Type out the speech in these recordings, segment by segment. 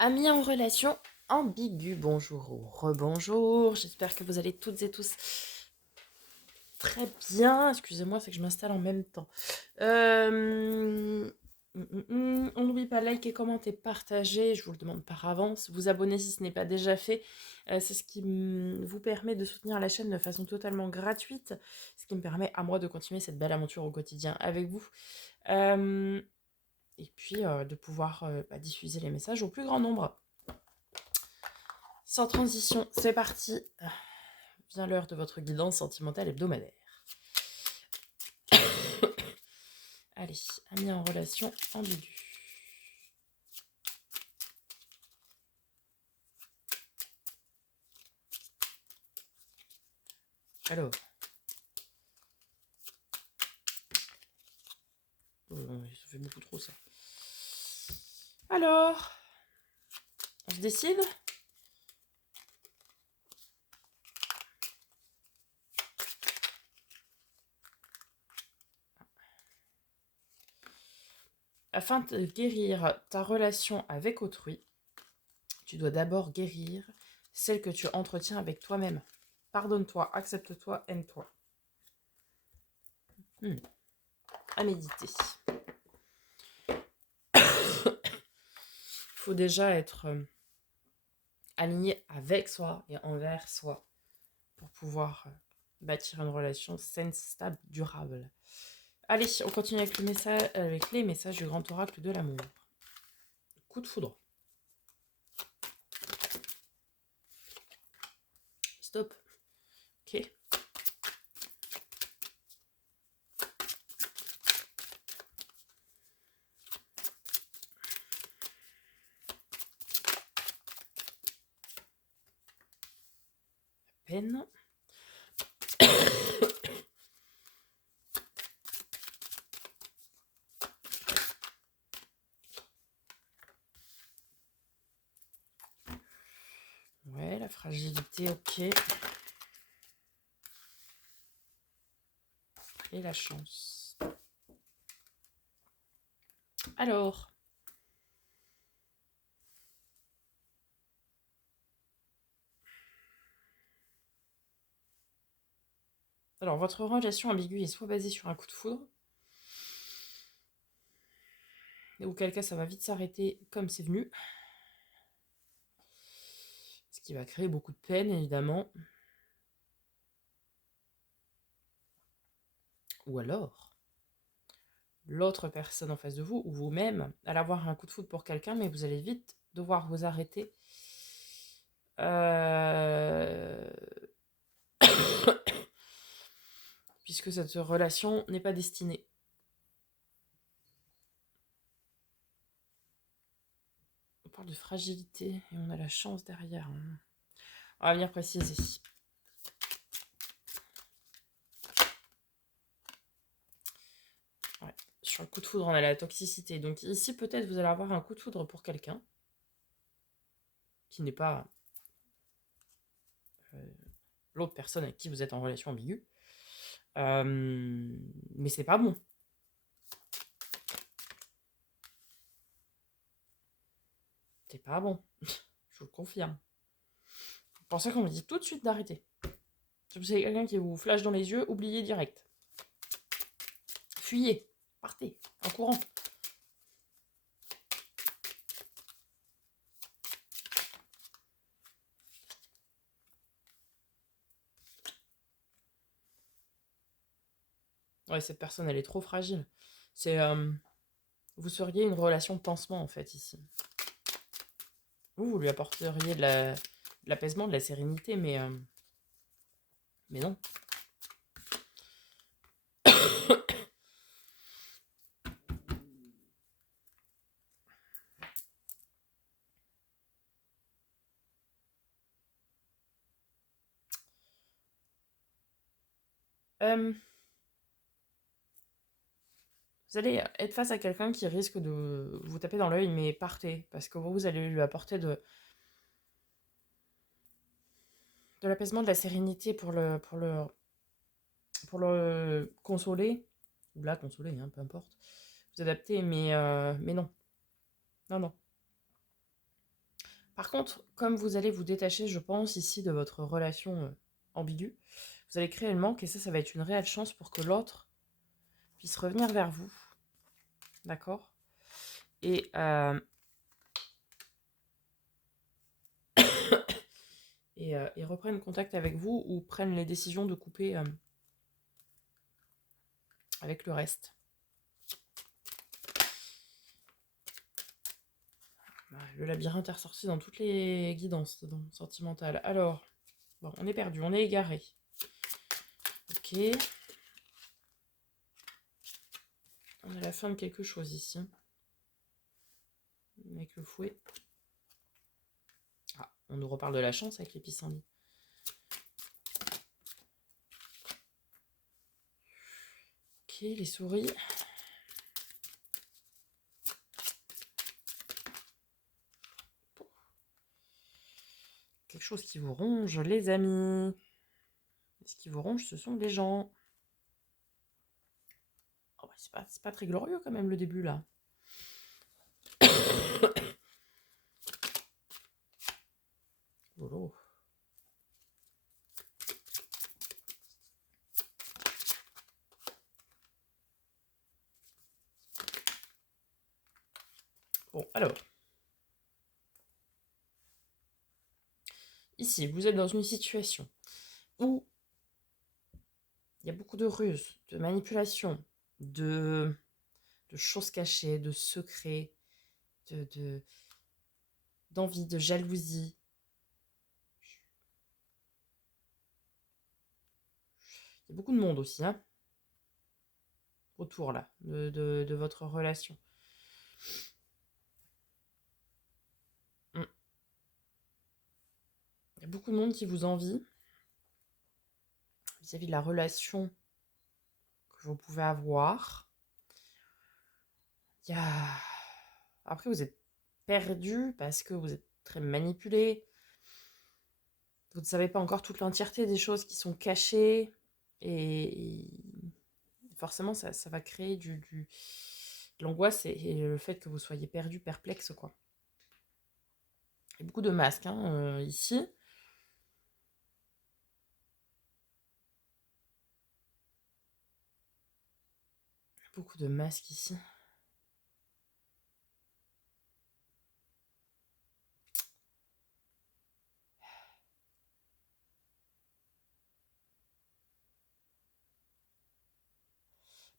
Amis en relation ambiguë, bonjour ou rebonjour. J'espère que vous allez toutes et tous très bien. Excusez-moi, c'est que je m'installe en même temps. On n'oublie pas liker, commenter, partager. Je vous le demande par avance. Vous abonner si ce n'est pas déjà fait. C'est ce qui vous permet de soutenir la chaîne de façon totalement gratuite. Ce qui me permet à moi de continuer cette belle aventure au quotidien avec vous. Et puis de pouvoir diffuser les messages au plus grand nombre. Sans transition, c'est parti. Vient l'heure de votre guidance sentimentale hebdomadaire. Allez, amis en relation ambiguë. Alors. Ça fait beaucoup trop ça. Alors. On se décide ? Afin de guérir ta relation avec autrui, tu dois d'abord guérir celle que tu entretiens avec toi-même. Pardonne-toi, accepte-toi, aime-toi. À méditer. Il faut déjà être aligné avec soi et envers soi pour pouvoir bâtir une relation saine, stable, durable. Allez, on continue avec les messages du grand oracle de l'amour. Coup de foudre. Stop. Ok. Peine. Ouais, la fragilité, ok. Et la chance. Alors. Votre relation ambiguë est soit basée sur un coup de foudre, auquel cas ça va vite s'arrêter comme c'est venu. Ce qui va créer beaucoup de peine, évidemment. Ou alors, l'autre personne en face de vous, ou vous-même, allez avoir un coup de foudre pour quelqu'un, mais vous allez vite devoir vous arrêter. Puisque cette relation n'est pas destinée. On parle de fragilité et on a la chance derrière. On va venir préciser. Ouais. Sur le coup de foudre, on a la toxicité. Donc ici, peut-être vous allez avoir un coup de foudre pour quelqu'un qui n'est pas l'autre personne avec qui vous êtes en relation ambiguë. Mais c'est pas bon. C'est pas bon. Je vous le confirme. Pour ça qu'on me dit tout de suite d'arrêter. Si vous avez quelqu'un qui vous flash dans les yeux, oubliez direct. Fuyez. Partez. En courant. Ouais, cette personne, elle est trop fragile. C'est... vous seriez une relation de pansement, en fait, ici. Vous lui apporteriez de l'apaisement, de la sérénité, mais non. Vous allez être face à quelqu'un qui risque de vous taper dans l'œil, mais partez, parce que vous allez lui apporter de l'apaisement, de la sérénité pour le consoler, ou la consoler, hein, peu importe, vous adapter, mais non. Non, non. Par contre, comme vous allez vous détacher, je pense, ici de votre relation ambiguë, vous allez créer le manque et ça va être une réelle chance pour que l'autre puisse revenir vers vous. D'accord? Et, et reprennent contact avec vous ou prennent les décisions de couper avec le reste. Le labyrinthe est ressorti dans toutes les guidances sentimentales. Alors, bon, on est perdu, on est égaré. Ok. On est à la fin de quelque chose ici. Avec le fouet. Ah, on nous reparle de la chance avec les pissenlits. Ok, les souris. Quelque chose qui vous ronge, les amis. Ce qui vous ronge, ce sont les gens. Oh, bah, c'est pas très glorieux quand même le début là. Lolo. Bon, alors. Ici, vous êtes dans une situation où il y a beaucoup de ruses, de manipulations, de choses cachées, de secrets, d'envie, de jalousie. Il y a beaucoup de monde aussi, hein, autour là, de votre relation. Il y a beaucoup de monde qui vous envie vis-à-vis de la relation que vous pouvez avoir. Il y a... Après, vous êtes perdu parce que vous êtes très manipulé. Vous ne savez pas encore toute l'entièreté des choses qui sont cachées. Et forcément, ça va créer de l'angoisse et le fait que vous soyez perdu, perplexe, quoi. Il y a beaucoup de masques hein, ici. Beaucoup de masques ici.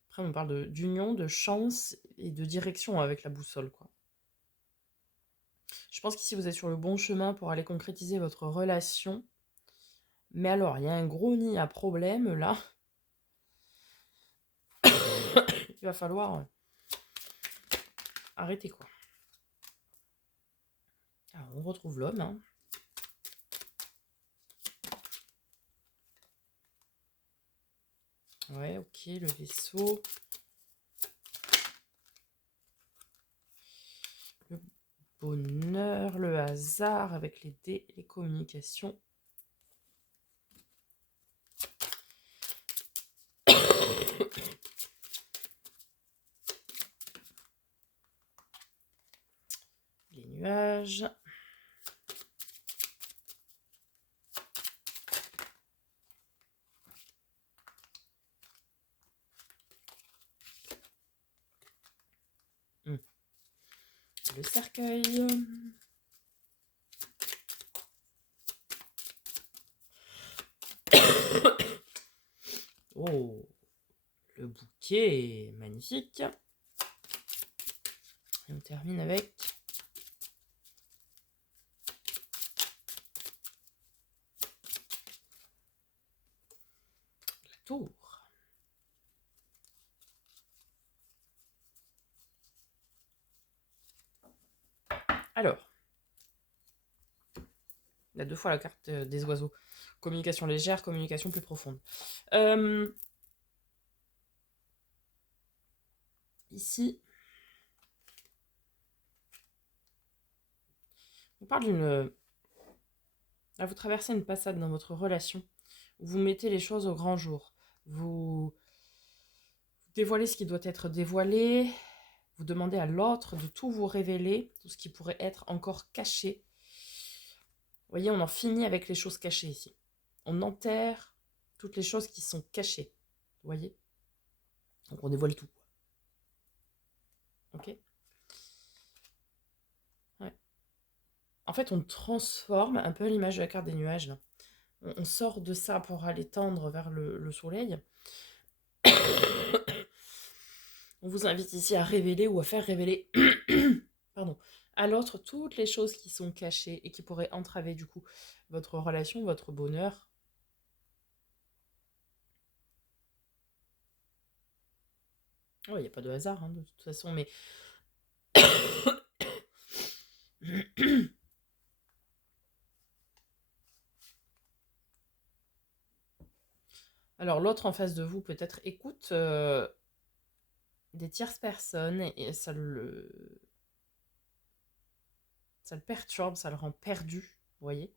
Après, on parle d'union, de chance et de direction avec la boussole, quoi. Je pense qu'ici, vous êtes sur le bon chemin pour aller concrétiser votre relation. Mais alors, il y a un gros nid à problème, là. Il va falloir arrêter, quoi. Alors, on retrouve l'homme, hein. Ouais, ok, le vaisseau. Le bonheur, le hasard avec les dés, les communications. Les nuages. Le cercueil. Oh, le bouquet, magnifique. Et on termine avec la tour. Alors, il y a 2 fois la carte des oiseaux. Communication légère, communication plus profonde. Ici, on parle d'une... Là, vous traversez une passade dans votre relation où vous mettez les choses au grand jour. Vous dévoilez ce qui doit être dévoilé. Vous demandez à l'autre de tout vous révéler, tout ce qui pourrait être encore caché. Vous voyez, on en finit avec les choses cachées ici. On enterre toutes les choses qui sont cachées. Vous voyez? Donc on dévoile tout. Ok? Ouais. En fait, on transforme un peu l'image de la carte des nuages. Là. On sort de ça pour aller tendre vers le soleil. On vous invite ici à révéler ou à faire révéler pardon, à l'autre toutes les choses qui sont cachées et qui pourraient entraver du coup votre relation, votre bonheur. Il n'y a pas de hasard hein, de toute façon, mais alors l'autre en face de vous peut-être écoute des tierces personnes et ça le perturbe, ça le rend perdu, vous voyez.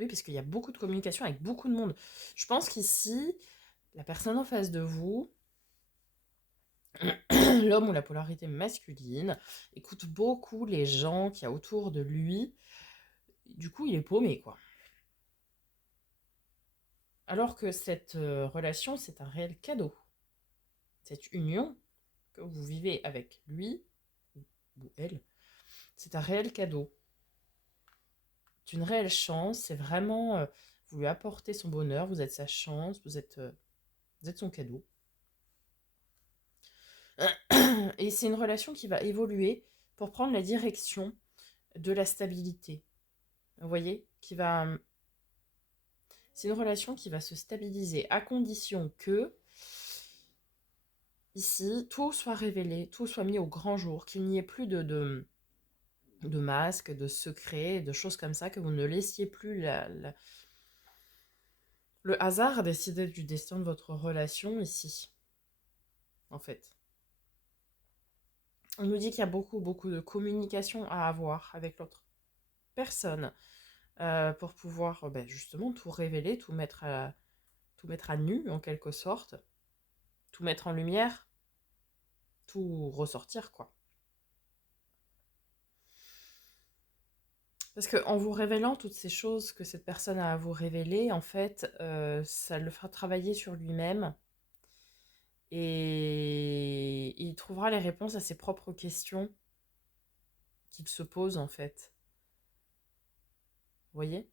Oui, parce qu'il y a beaucoup de communication avec beaucoup de monde. Je pense qu'ici, la personne en face de vous, l'homme ou la polarité masculine, écoute beaucoup les gens qu'il y a autour de lui. Du coup, il est paumé, quoi. Alors que cette relation, c'est un réel cadeau. Cette union que vous vivez avec lui, ou elle, c'est un réel cadeau. C'est une réelle chance, c'est vraiment... vous lui apportez son bonheur, vous êtes sa chance, vous êtes son cadeau. Et c'est une relation qui va évoluer pour prendre la direction de la stabilité. Vous voyez, c'est une relation qui va se stabiliser à condition que, ici, tout soit révélé, tout soit mis au grand jour, qu'il n'y ait plus de masques, de secrets, de choses comme ça, que vous ne laissiez plus le hasard décider du destin de votre relation ici, en fait. On nous dit qu'il y a beaucoup, beaucoup de communication à avoir avec l'autre personne pour pouvoir justement tout révéler, tout mettre à nu en quelque sorte, tout mettre en lumière, tout ressortir quoi. Parce qu'en vous révélant toutes ces choses que cette personne a à vous révéler, en fait, ça le fera travailler sur lui-même et il trouvera les réponses à ses propres questions qu'il se pose en fait. Vous voyez?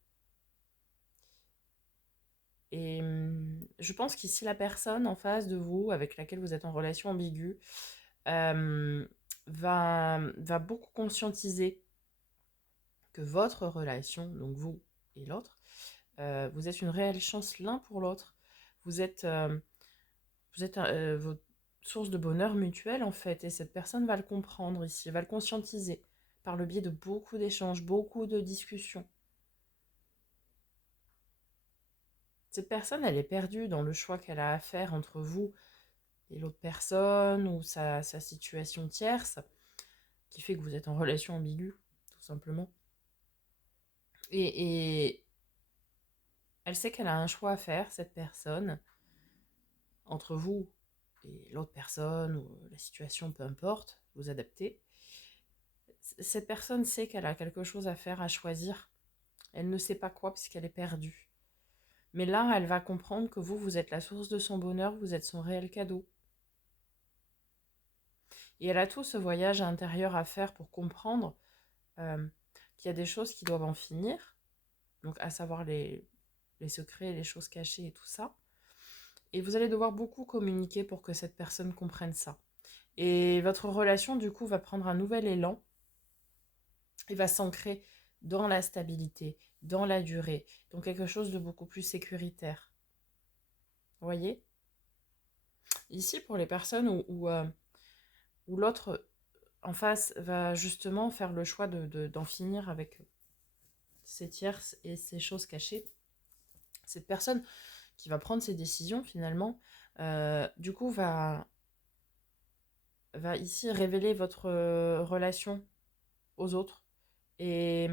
Et je pense qu'ici, la personne en face de vous, avec laquelle vous êtes en relation ambiguë, va beaucoup conscientiser que votre relation, donc vous et l'autre, vous êtes une réelle chance l'un pour l'autre. Vous êtes, votre source de bonheur mutuel en fait, et cette personne va le comprendre ici, va le conscientiser par le biais de beaucoup d'échanges, beaucoup de discussions. Cette personne, elle est perdue dans le choix qu'elle a à faire entre vous et l'autre personne ou sa situation tierce, qui fait que vous êtes en relation ambiguë, tout simplement. Et elle sait qu'elle a un choix à faire, cette personne, entre vous et l'autre personne ou la situation, peu importe, vous adaptez. Cette personne sait qu'elle a quelque chose à faire, à choisir. Elle ne sait pas quoi puisqu'elle est perdue. Mais là, elle va comprendre que vous êtes la source de son bonheur, vous êtes son réel cadeau. Et elle a tout ce voyage intérieur à faire pour comprendre qu'il y a des choses qui doivent en finir, donc à savoir les secrets, les choses cachées et tout ça. Et vous allez devoir beaucoup communiquer pour que cette personne comprenne ça. Et votre relation, du coup, va prendre un nouvel élan et va s'ancrer dans la stabilité, dans la durée, dans quelque chose de beaucoup plus sécuritaire. Vous voyez? Ici, pour les personnes où l'autre en face va justement faire le choix d'en finir avec ses tierces et ses choses cachées, cette personne qui va prendre ses décisions finalement, du coup va ici révéler votre relation aux autres et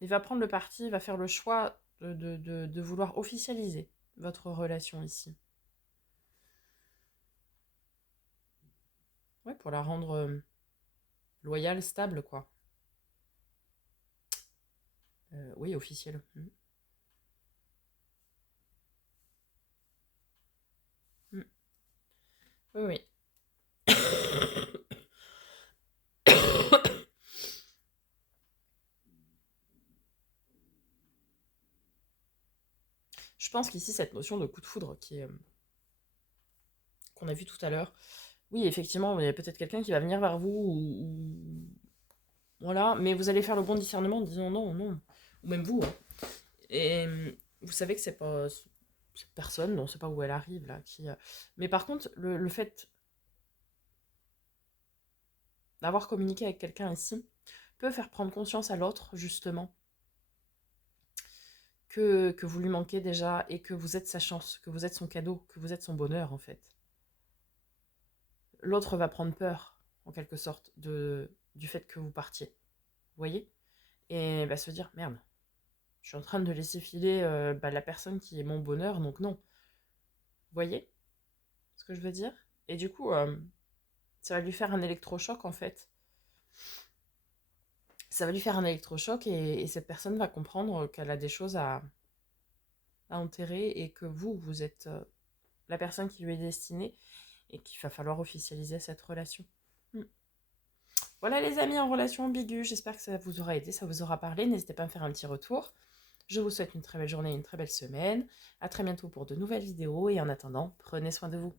il va prendre le parti, il va faire le choix de vouloir officialiser votre relation ici. Ouais, pour la rendre loyale, stable, quoi. Oui, officielle. Mm. Mm. Oui, oui. Je pense qu'ici, cette notion de coup de foudre qu'on a vu tout à l'heure, oui, effectivement, il y a peut-être quelqu'un qui va venir vers vous, voilà, mais vous allez faire le bon discernement en disant non, non, ou même vous, hein. Et vous savez que c'est pas cette personne, on ne sait pas où elle arrive, là, qui... Mais par contre, le fait d'avoir communiqué avec quelqu'un ici peut faire prendre conscience à l'autre, justement, que vous lui manquez déjà et que vous êtes sa chance, que vous êtes son cadeau, que vous êtes son bonheur, en fait. L'autre va prendre peur, en quelque sorte, du fait que vous partiez. Vous voyez? Et va se dire, merde, je suis en train de laisser filer la personne qui est mon bonheur, donc non. Vous voyez ce que je veux dire? Et du coup, ça va lui faire un électrochoc, en fait. Ça va lui faire un électrochoc et cette personne va comprendre qu'elle a des choses à enterrer et que vous êtes la personne qui lui est destinée et qu'il va falloir officialiser cette relation. Hmm. Voilà les amis en relation ambiguë, j'espère que ça vous aura aidé, ça vous aura parlé, n'hésitez pas à me faire un petit retour. Je vous souhaite une très belle journée, une très belle semaine, à très bientôt pour de nouvelles vidéos et en attendant, prenez soin de vous.